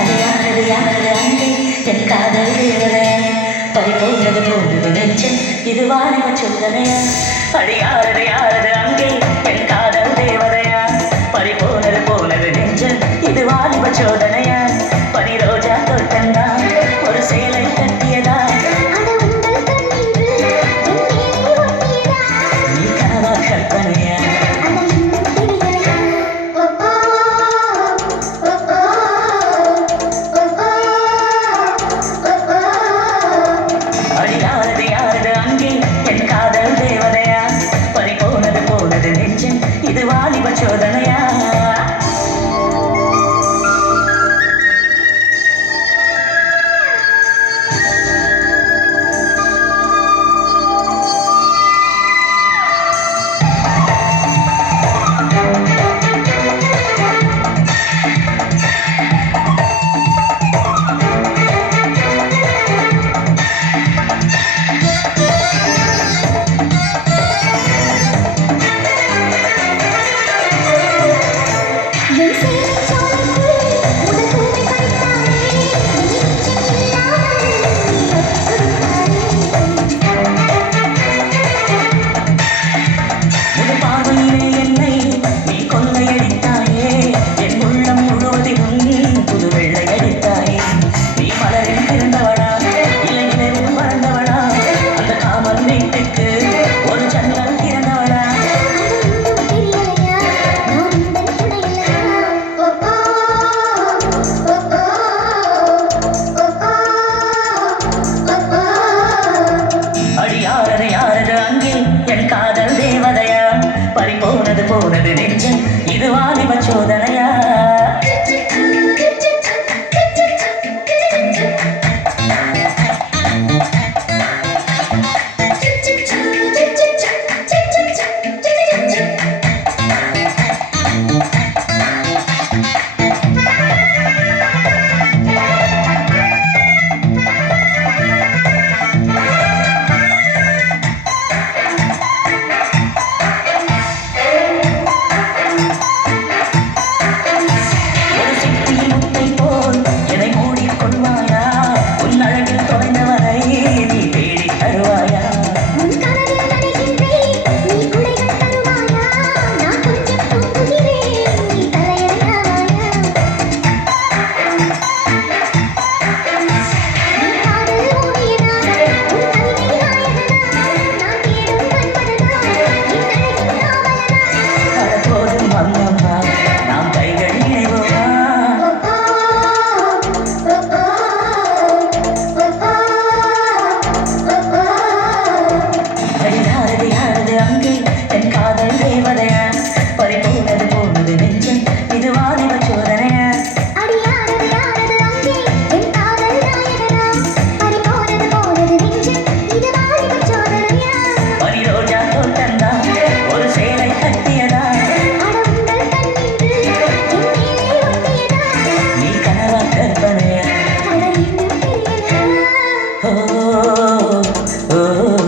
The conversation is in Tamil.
அறியாதது யாரது அங்கே என் காதல் தேவதை பறிபோகிறது போகிறது நெஞ்சம் இது வாலிப சோதனையா அடியாரது யாரது அங்கே என் காதல் தேவதையா பறிபோனது போனது நெஞ்சம் இது வாலிப சோதனையா பனி ரோஜா தொட்டந்தா ஒரு சேலை கட்டியதா நீ கனவா கற்பனையா இது வாலிப சோதனையா காதல் தேவதையா பறிபோனது போனது நெஞ்சம் இது வாலிப சோதனையா oh, oh, oh.